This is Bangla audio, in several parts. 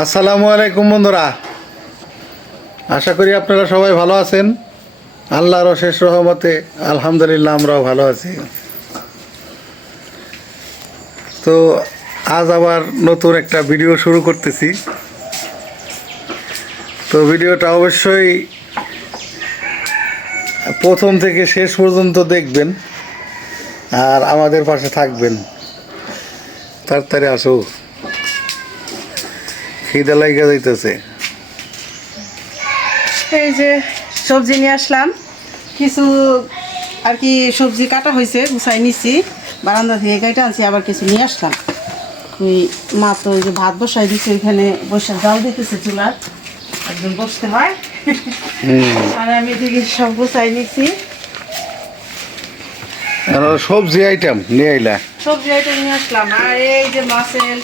আসসালামু আলাইকুম বন্ধুরা, আশা করি আপনারা সবাই ভালো আছেন। আল্লাহর অশেষ রহমতে আলহামদুলিল্লাহ আমরাও ভালো আছি। তো আজ আবার নতুন একটা ভিডিও শুরু করতেছি। তো ভিডিওটা অবশ্যই প্রথম থেকে শেষ পর্যন্ত দেখবেন আর আমাদের পাশে থাকবেন। তাড়াতাড়ি আসো, খিদে লাগা যাইতেছে। এই যে সবজি নিয়ে আসলাম, কিছু আর কি সবজি কাটা হয়েছে, গুছাই নিছি, বারান্দা থেকে কেটে আনছি, আবার কিছু নিয়ে আসলাম। ওই মা তো ওই যে ভাত বসাই দিচ্ছে, ওইখানে বসে জাল দিতেছে চুলার, একদম বসতে হয়। আর আমি এদিকে সব গুছাই নিছি। আর সবজি আইটেম নিয়ে আইলা? সবজি আইটেম নিয়ে আসলাম, আর এই যে মাছের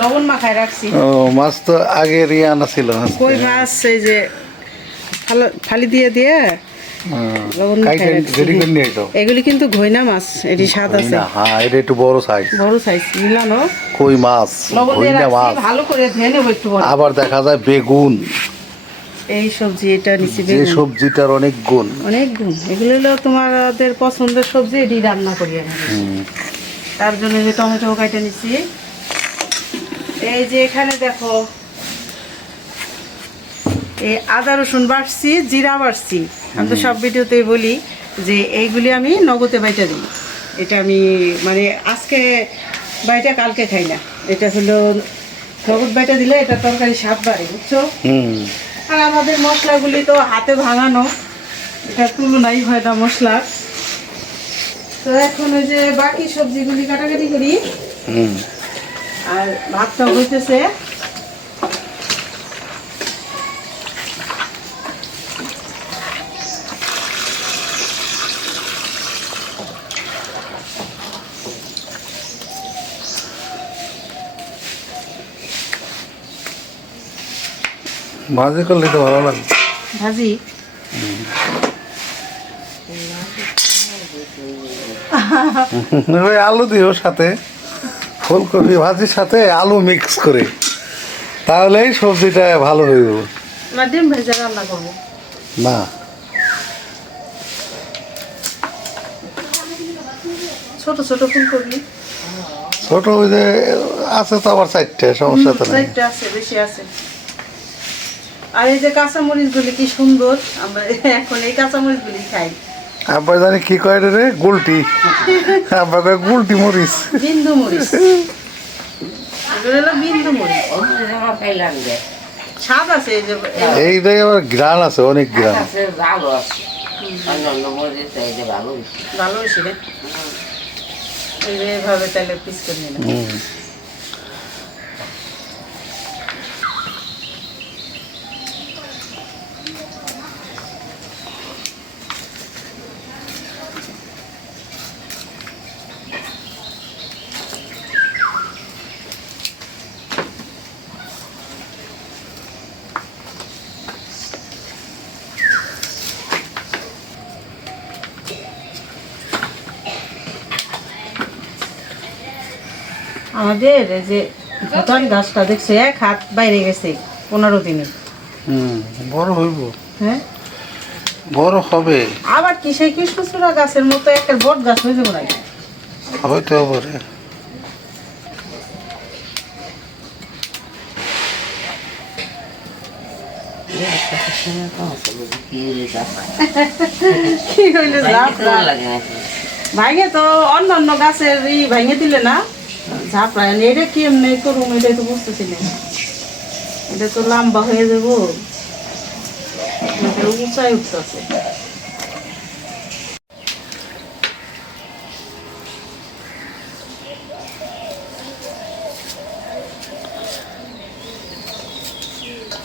লবণ মাখায় রাখছি। ও, মাছ তো আগে আনা ছিল। কই মাছ এই যে ফালি দিয়ে দিয়ে লবণ মাখায় রাখছি। এগুলি কিন্তু ঘইনা মাছ, এটি স্বাদ আছে। হ্যাঁ, এটা একটু বড় সাইজ, বড় সাইজ মিলানো কই মাছ, লবণ দিয়ে ঘইনা মাছ। রাখছি, ভালো করে ধুয়ে নেব একটু বড়। আবার দেখা যায় বেগুন, এই সবজি এটা নিচে যে বেগুন, সবজিটার অনেক গুণ। অনেক গুণ। এগুলো হলো তোমাদের পছন্দের সবজি, এটি রান্না করি আমি। তার জন্য যে টমেটো কাটে নিচ্ছি। এই যে এখানে দেখো, এই আদা রসুন বাটছি, জিরা বাটছি। আমি তো সব ভিডিওতেই বলি যে এইগুলি আমি নগদে বাইটা দিই। এটা আমি মানে আজকে বাইটা কালকে খাই না, এটা হলো নগদ বাইটা দিলে এটা তরকারি স্বাদ বাড়ে, বুঝছো? আর আমাদের মশলাগুলি তো হাতে ভাঙানো, এটা তুলনাই হয় না মশলা। তো এখন ওই যে বাকি সবজিগুলি কাটাকাটি করি, আর ভাতটা হইতেছে। ভাজি করলে তো ভালো লাগে। ভাজি ওই আলু দিও সাথে, ফুলকপি ভাজির সাথে আলু মিক্স করে, তাহলেই সবজিটা ভালো হইব। না ডিম ভেজে রান্না করবো না, ছোট ছোট ফুলকপি। ছোট ওই যে আছে তো আবার 4টে, সমস্যা তো নেই। চারটে আছে, বেশি আছে। আর এই যে কাঁচামরিচ গুলি কি সুন্দর, আমরা এখন এই কাঁচামরিচ গুলি খাই। আব্বা জানি কি কয় রে, গুলটি। আব্বা কয় গুলটি মরিচ, বিন্দু মরিচ, এগুলো হলো বিন্দু মরিচ। স্বাদ আছে এই যে এইটাই আবার ঘ্রাণ আছে, অনেক ঘ্রাণ। ভালো হয়েছে রে। এই যে এভাবে তাহলে পিস করে নিলাম। আমাদের এই যে ভুটান গাছটা দেখছো, এক হাত বাইরে গেছে 15 দিনে। বড় হইব, হ্যাঁ বড় হবে, আবার কি সেই কৃষ্ণচূড়া গাছের মতো একটা বট গাছ হয়ে যাবো নাকি? হইতে হবে রে। কি হইলে ভাইগে তো অন্য অন্য গাছের ভাঙে দিলে না ঝাপড়ায়, এটা কি এমনি করুম এটাই তো বুঝতেছি না। এটা তো লম্বা হয়ে যাবো, উঁচাই উঠতেছে।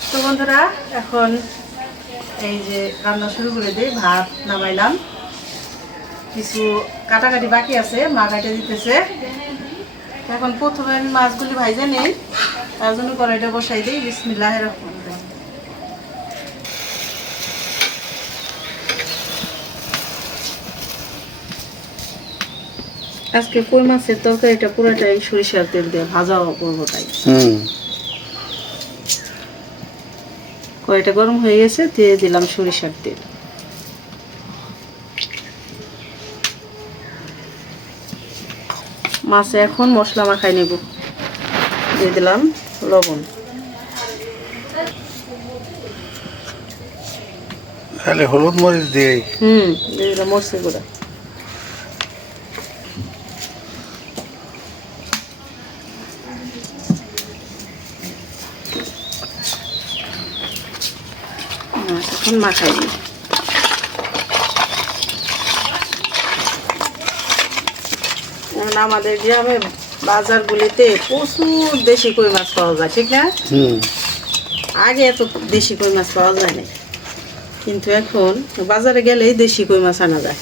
তো বন্ধুরা, এখন এই যে রান্না শুরু করে দিই। ভাত নামাইলাম, কিছু কাটাকাটি বাকি আছে, মা কাটে দিতেছে। এখন প্রথমে আমি মাছগুলি ভাইজে নেই, তার জন্য কড়াইটা বসাই দিই। বিসমিল্লাহির রহমানির রহিম। আজকে কই মাছের তরকারিটা পুরোটাই সরিষার তেল দিয়ে ভাজা করবো, তাই কড়াইটা গরম হয়ে গেছে, দিয়ে দিলাম সরিষার তেল। মাছে এখন মশলা মাখাই নেব। দিয়ে দিলাম লবণ, খালি হলুদ মরিচ দিয়েই। দিয়ে দিলাম মরিচের গুঁড়া। এখন মাখাই দিই। এখন আমাদের গ্রামে বাজারগুলিতে প্রচুর দেশি কই মাছ পাওয়া যায়, ঠিক না? আগে এত দেশি কই মাছ পাওয়া যায় না, কিন্তু এখন বাজারে গেলেই দেশি কই মাছ আনা যায়।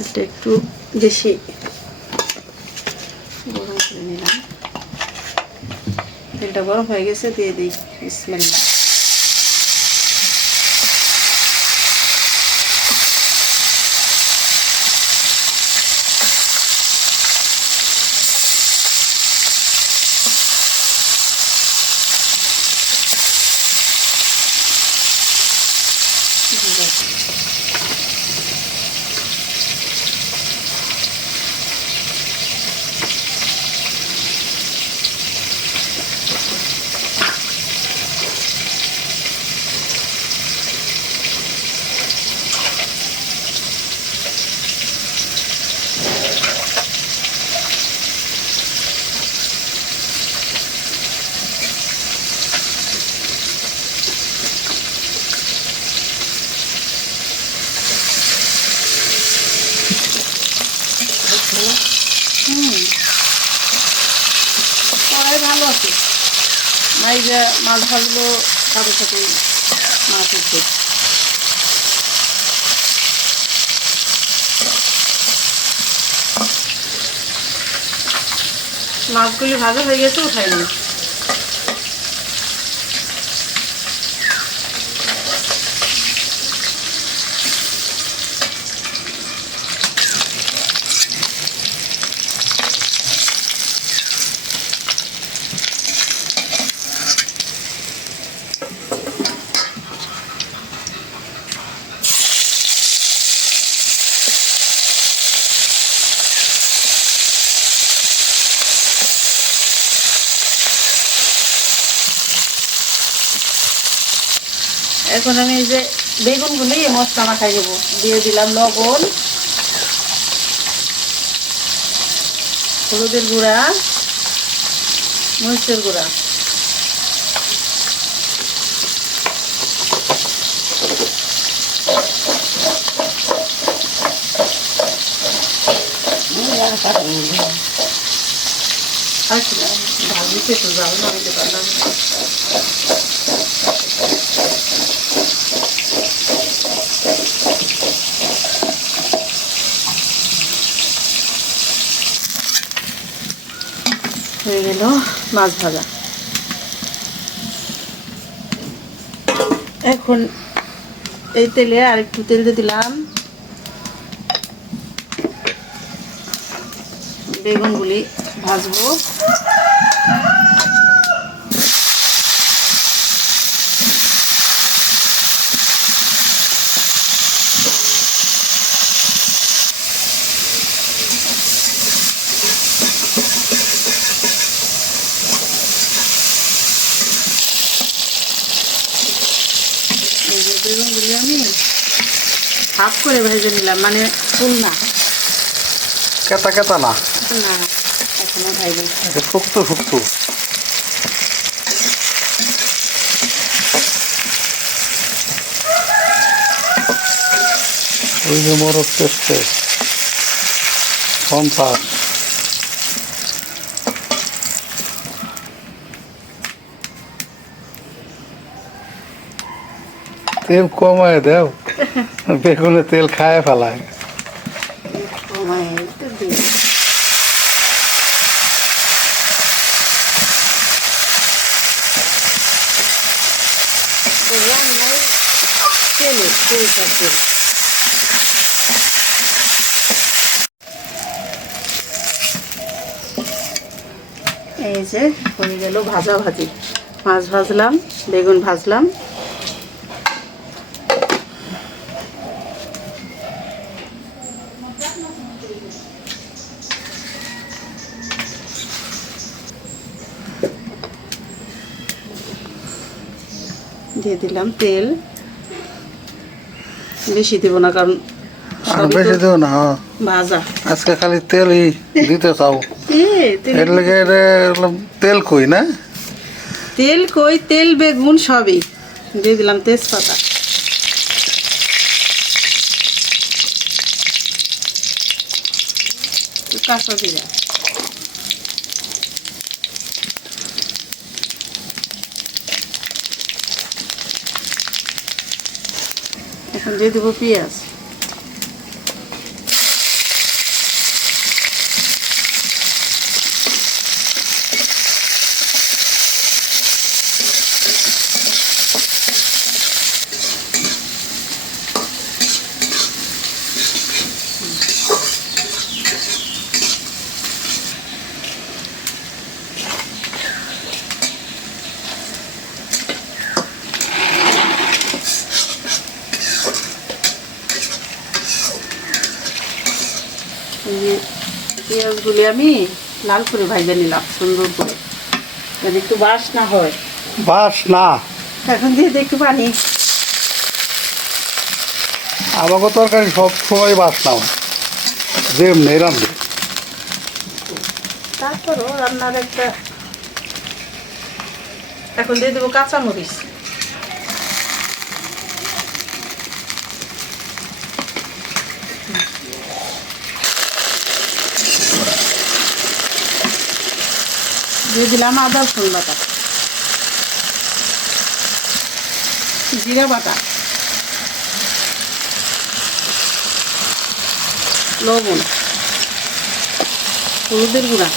এটা একটু বেশি গরম করে নিলাম। তেলটা গরম হয়ে গেছে, দিয়ে দিই বিসমিল্লাহ। কড়াই ভালো আছে, মাই যে মাছ ভাজলো সাথে সাথে মাছ উঠছে। মাছগুলি ভাজা হয়ে গেছে, উঠাই নি। এখন আমি এই যে বেগুনগুলি মশলা মাখাই দেবো। দিয়ে দিলাম লবণ, হলুদের গুঁড়া, মরিচের গুঁড়া, ভাজি একটু জাল না দিতে পারলাম। হয়ে গেল মাছ ভাজা। এখন এই তেলে আর একটু তেল দিয়ে দিলাম, বেগুনগুলি ভাজবো। বেগুনগুলি আমি হাফ করে ভেজে নিলাম, মানে ফুল না, কেতা কেতা না, না এখনো ভাইবেন ফুকতো ফুকতো। ওই যে মোরগ চেষ্টা সন্তান তেল কমায় দেও, বেগুনে তেল খায় ফেলায়। এই যে হয়ে গেল ভাজা ভাজি, মাছ ভাজলাম, বেগুন ভাজলাম। দিয়ে দিলাম তেল, বেশি দেবো না কারণ আর বেশি দেও না, হ্যাঁ। ভাজা। আজকে খালি তেলই দিতে চাও, এর লেগে তেল কই না? তেল কই, তেল বেগুন সবই দিয়ে দিলাম, তেজপাতা, কাঁচা জিরা, এখন দিয়ে দেবো পেঁয়াজ, পেঁয়াজগুলি আমি লাল করে ভাজা নিলাম সুন্দর করে, যাতে একটু বাসনা হয়। বাস না, এখন দিয়ে দিই একটু পানি। আমাকে তরকারি সব সময় বাস না যেমনি রান্ধে। তারপরও রান্নার একটা, এখন দিয়ে দেবো কাঁচামরিচ, দিয়ে দিলাম আদা রসুন বাটা, জিরা বাটা, লবণ, হলুদের গুঁড়া,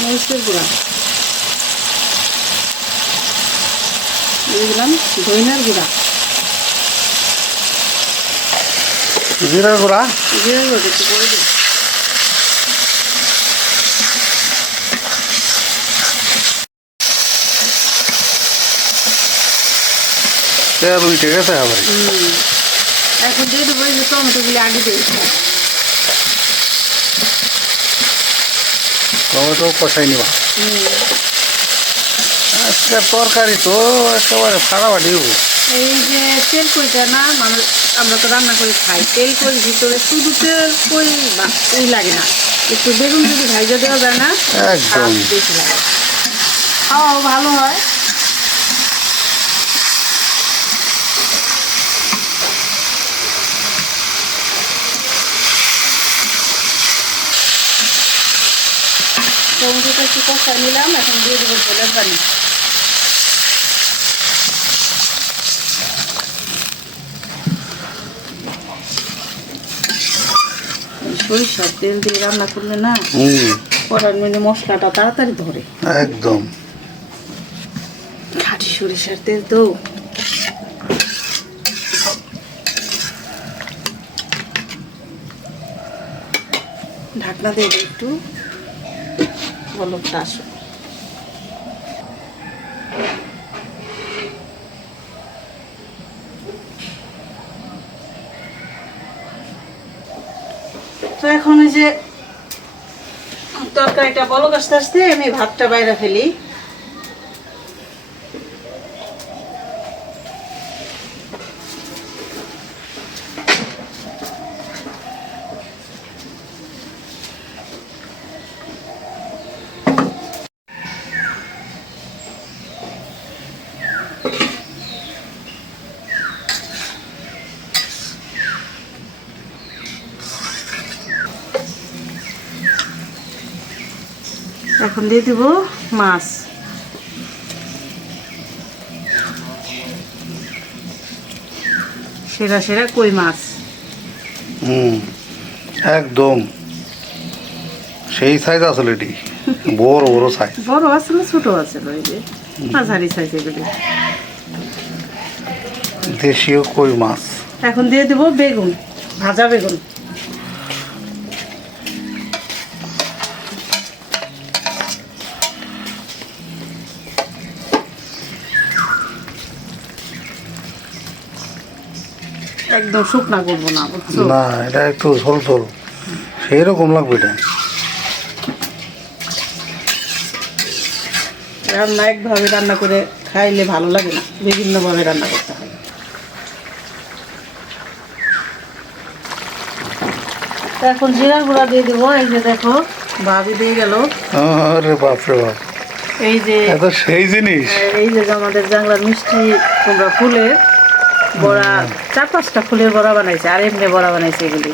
মরিচের গুঁড়া, দিয়ে দিলাম ধইনার গুঁড়া, জিরার গুঁড়া, জিরার গুঁড়া একটু করে দিই, তেল উঠে গেছে আবার। এখন দিয়ে দেবো এই যে টমেটোগুলি আগে দিয়েছি, টমেটো কষাই নিবা। আজকে তরকারি তো একেবারে ফাটাফাটি হবো। এই যে তেল কইটা না, মানুষ আমরা তো রান্না করে খাই, তেল কই ভিতরে শুধু তেল কই বা ওই লাগে না, একটু বেগুন যদি ভাইজা দেওয়া যায় না একদম বেশি লাগে, খাওয়াও ভালো হয়। টমেটোটা একটু কষা নিলাম, এখন দিয়ে দেবো ঝোলের পানি। সরিষার তেল দিয়ে রান্না করলে না কড়ার মধ্যে মশলাটা তাড়াতাড়ি ধরে, একদম খাঁটি সরিষার তেল তো। ঢাকনা দেবে একটু, বলকটা আসো। তো এখন এই যে তরকারিটা বলক আস্তে আস্তে আমি ভাতটা বাইরে ফেলি। এখন দিয়ে দিব মাছ, সেরা সেরা কই মাছ, একদম সেই সাইজ আসলে এটি, বড় বড় সাইজ। বড় আছে না ছোট আছে, এই যে মাঝারি সাইজ এগুলি। দেশীয় কই মাছ। এখন দিয়ে দেব বেগুন, ভাজা বেগুন। একদম শুকনা করবো না, বুঝছো? না, এটা একটু ঝোল ঝোল সেই রকম লাগবে এটা। রান্না একভাবে রান্না করে খাইলে ভালো লাগে না, বিভিন্নভাবে রান্না করতে হয়। তো এখন জিরা গুঁড়া দিয়ে দেবো। এই যে দেখো ভাবি দিয়ে গেল। আরে বাপ রে বাপ, এই যে এত সেই জিনিস। এই যে আমাদের জাংলার মিষ্টি কুমড়া ফুলের বড়া, 4-5টা ফুলের বড়া বানাইছে, আর এমনি বড়া বানাইছে এগুলি।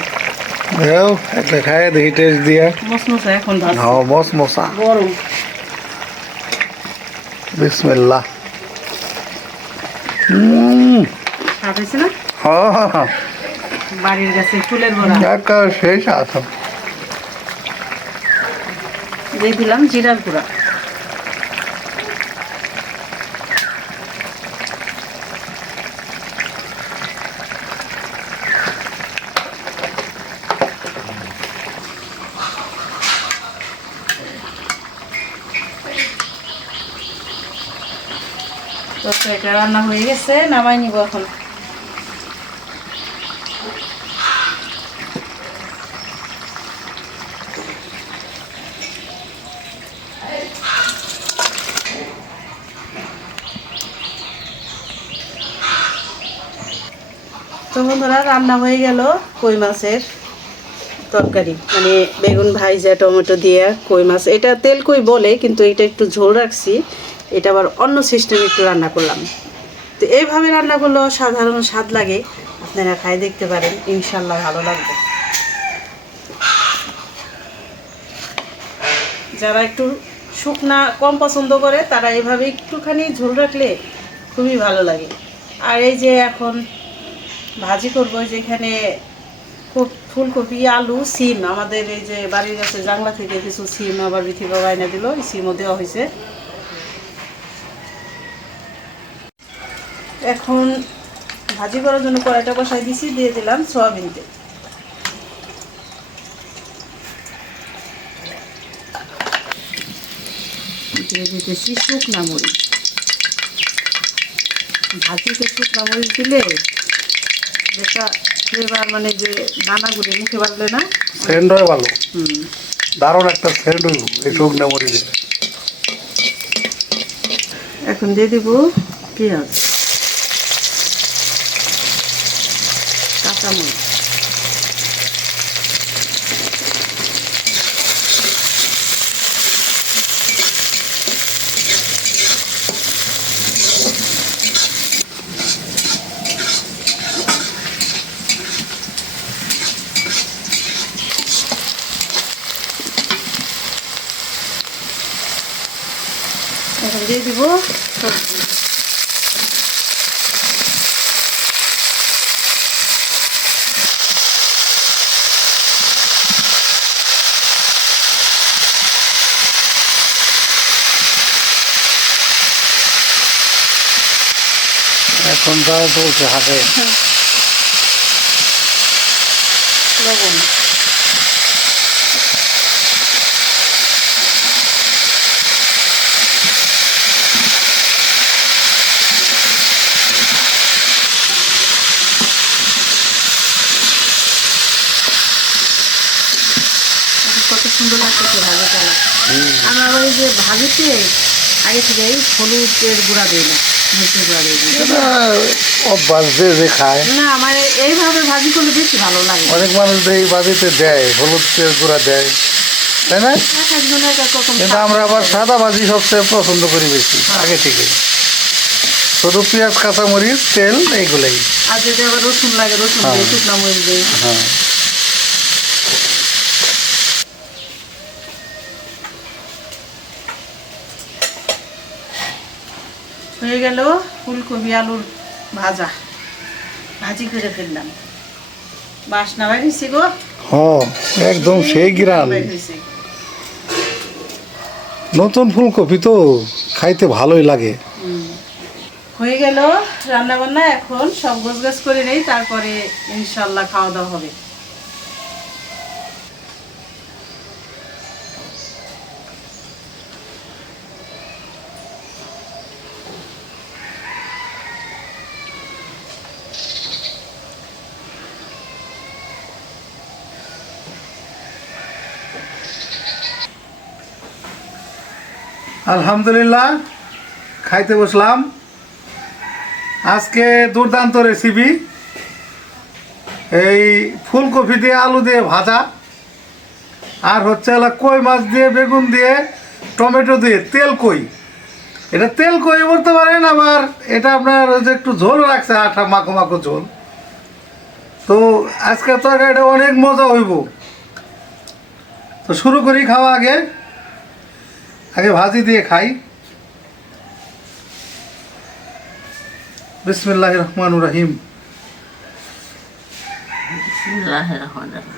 দেও একটা খায় দেখি টেস্ট দিয়া। মশমশা এখন ভাজছে, নাও মস মশা। গরম। বিসমিল্লাহ। স্বাদ হয়েছে না? হ্যাঁ, বাড়ির গাছে ফুলের বড়া। একেবারে সেই স্বাদ। দিয়ে দিলাম জিরার গুঁড়া। তরকারিটা রান্না হয়ে গেছে, নামাই নিব এখন। তো বন্ধুরা, রান্না হয়ে গেল কই মাছের তরকারি, মানে বেগুন ভাইজা টমেটো দিয়ে কই মাছ। এটা তেল কই বলে, কিন্তু এটা একটু ঝোল রাখছি। এটা আবার অন্য সিস্টেমে একটু রান্না করলাম। তো এইভাবে রান্না করলেও সাধারণ স্বাদ লাগে, আপনারা খাই দেখতে পারেন, ইনশাল্লাহ ভালো লাগবে। যারা একটু শুকনা কম পছন্দ করে তারা এভাবে একটুখানি ঝোল রাখলে খুবই ভালো লাগে। আর এই যে এখন ভাজি করবো, যেখানে ফুলকপি, আলু, সিম, আমাদের এই যে বাড়ির কাছে জাংলা থেকে কিছু সিম আবার বিথি বাবা এনে দিল, এই সিমও দেওয়া হয়েছে। এখন ভাজি করার জন্য কড়াইটা বসাই দিছি, দিয়ে দিলাম সয়াবিন তেল। দিয়ে দিতেছি শুকনা মরিচ। ভাজিতে শুকনা মরিচ দিলে যেটা ফ্লেভার, মানে যে দানাগুলি মুখে বাজলে না, সেন্ড হয় ভালো, হুম। দারুণ একটা সেন্ড হইব এই শুকনো মরিচ। এখন দিয়ে দিব পেঁয়াজ, কাঁচামরিচ, এখন দিয়ে দিব সবজি। এখন যা চলছে হাতে। লবণ, কত সুন্দর লাগতেছে ভাজা চালা। আমরা আবার এই যে ভাজিতে আগে থেকে হলুদের গুঁড়া দিই না, মরিচের গুঁড়া দিই না। এটা অভ্যাস যে খায়। না, আমার এইভাবে ভাজি করলে বেশি ভালো লাগে। অনেক মানুষ এই বাজিতে দেয়, হলুদের গুঁড়া দেয়, তাই না? এক একজন এক এক রকম কিন্তু স্বাদ আমরা আবার করে। সাদা ভাজি সবচেয়ে পছন্দ করি বেশি আগে থেকে। শুধু পেঁয়াজ, কাঁচামরিচ, তেল, এইগুলোই। আর যদি আবার রসুন লাগে, রসুন হ্যাঁ। দিয়ে, শুকনা মরিচ দিই। হ্যাঁ, হয়ে গেল ফুলকপি আলুর ভাজা, ভাজি করে ফেললাম। বাসনা বাইরেছি গো, হ্যাঁ, একদম সেই গ্রাম। বের হয়েছে। নতুন ফুলকপি তো খাইতে ভালোই লাগে। হয়ে গেল রান্না বান্না। এখন সব গোছগাছ করে নেই, তারপরে ইনশাল্লাহ খাওয়া দাওয়া হবে। আলহামদুলিল্লাহ খাইতে বসলাম। আজকে দুর্দান্ত রেসিপি, এই ফুলকপি দিয়ে আলু দিয়ে ভাজা, আর হচ্ছে হলো কই মাছ দিয়ে বেগুন দিয়ে টমেটো দিয়ে তেল কই। এটা তেল কই বলতে পারেন, আবার এটা আপনার ওই যে একটু ঝোল রাখছে, আঠা মাখো মাখো ঝোল। তো আজকে তরকারিটা অনেক মজা হইব। তো শুরু করি খাওয়া। আগে আগে ভাজি দিয়ে খাই। বিসমিল্লাহির রহমানির রহিম। বিসমিল্লাহির রহমানির রহিম।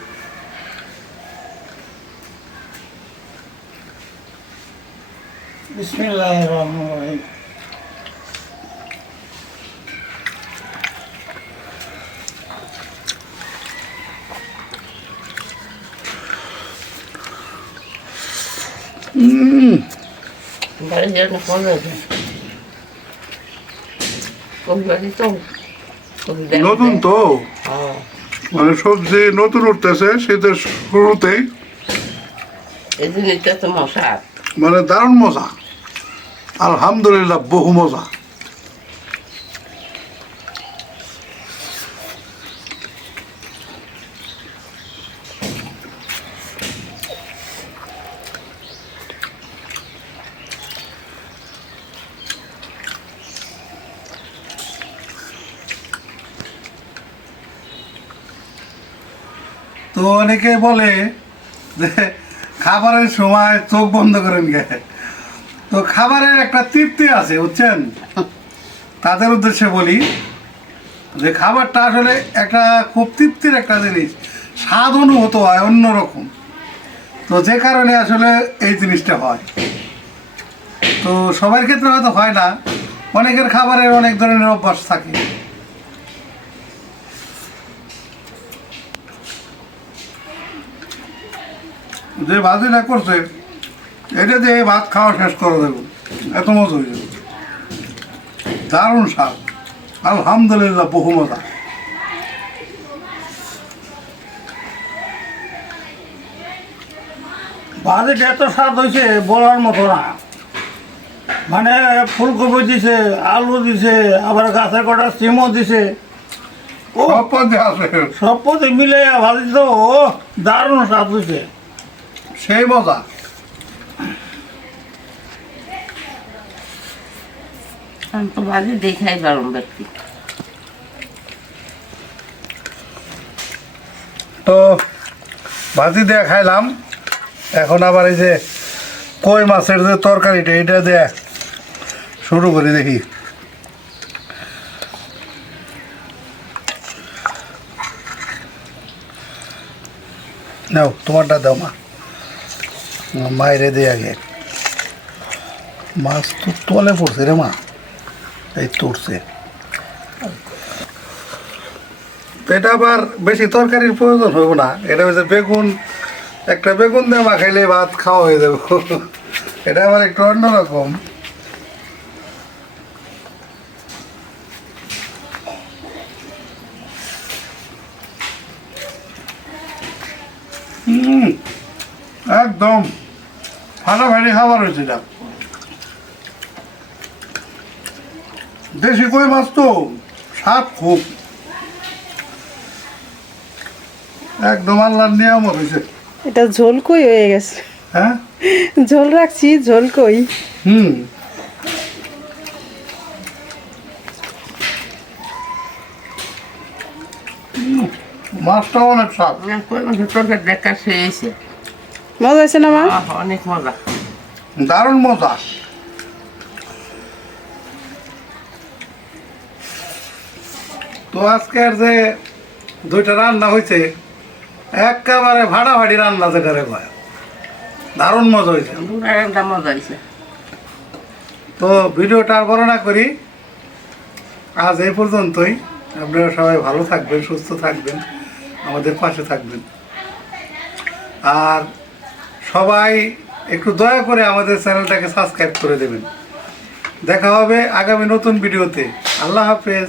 বিসমিল্লাহির রহমানির রহিম। বাড়ির জন্য ফোন হয়েছে। কবি বাড়ি তো কবি দেখ- নতুন তো হ্যাঁ, মানে সবজি নতুন উঠতেছে শীতের শুরুতেই, এই জিনিসটা তো মশা। মানে দারুণ মজা। আলহামদুলিল্লাহ বহু মজা। তো অনেকে বলে যে খাবারের সময় চোখ বন্ধ করেন গে। তো খাবারের একটা তৃপ্তি আছে, বুঝছেন? তাদের উদ্দেশ্যে বলি যে খাবারটা আসলে একটা খুব তৃপ্তির একটা জিনিস, স্বাদ অনুভূত হয় অন্যরকম। তো যে কারণে আসলে এই জিনিসটা হয়। তো সবার ক্ষেত্রে হয়তো হয় না, অনেকের খাবারের অনেক ধরনের অভ্যাস থাকে। যে ভাজিটা করছে এটা দিয়ে ভাত খাওয়া শেষ করে দেবো, এত মজা হয়ে যাবে। দারুণ স্বাদ, আলহামদুলিল্লাহ বহু মজা। ভাজিটা এত স্বাদ হয়েছে বলার মতো না। মানে ফুলকপি দিছে, আলু দিছে, আবার গাছের কটা সিমও দিছে, ও সব পথে আছে, সব পথে মিলে ভাজি তো দারুণ স্বাদ হয়েছে। সেই মজা। আমি তো বাড়ি দেখাই পারুন ব্যক্তি। তো ভাজি দিয়ে খাইলাম। এখন আবার এই যে কই মাছের যে তরকারিটা, এটা দিয়ে শুরু করি দেখি। নাও তোমারটা দাও মা, মায়েরে দিয়ে আগে। মাছ তো তলে পড়ছে রে মা, এই তুলছে। তো এটা আবার বেশি তরকারির প্রয়োজন হইব না। এটা হচ্ছে বেগুন, একটা বেগুন দিয়ে মাখাইলে ভাত খাওয়া হয়ে যাবে। এটা আবার একটু অন্যরকম। একদম ফাটাফাটি খাবার হয়েছে। এটা দেশি কই মাছ তো স্বাদ খুব, একদম আল্লাহর নিয়ামত হয়েছে। এটা ঝোল কই হয়ে গেছে। হ্যাঁ, ঝোল রাখছি, ঝোল কই। হুম, মাছটা অনেক স্বাদ, কই মাছের তরকারি দেখা খেয়েছে। মজা হয়েছে না মা? অনেক মজা। দারুণ মজা। তো আজকের যে দুইটা রান্না হয়েছে একেবারে ভাড়াভাড়ি রান্না, যেটারে কয় দারুণ মজা হয়েছে। দুটার একটা মজা হয়েছে। তো ভিডিওটা আর বড় না করি, আজ এই পর্যন্তই। আপনারা সবাই ভালো থাকবেন, সুস্থ থাকবেন, আমাদের পাশে থাকবেন। আর সবাই একটু দয়া করে আমাদের চ্যানেলটাকে সাবস্ক্রাইব করে দেবেন। দেখা হবে আগামী নতুন ভিডিওতে। আল্লাহ হাফেজ।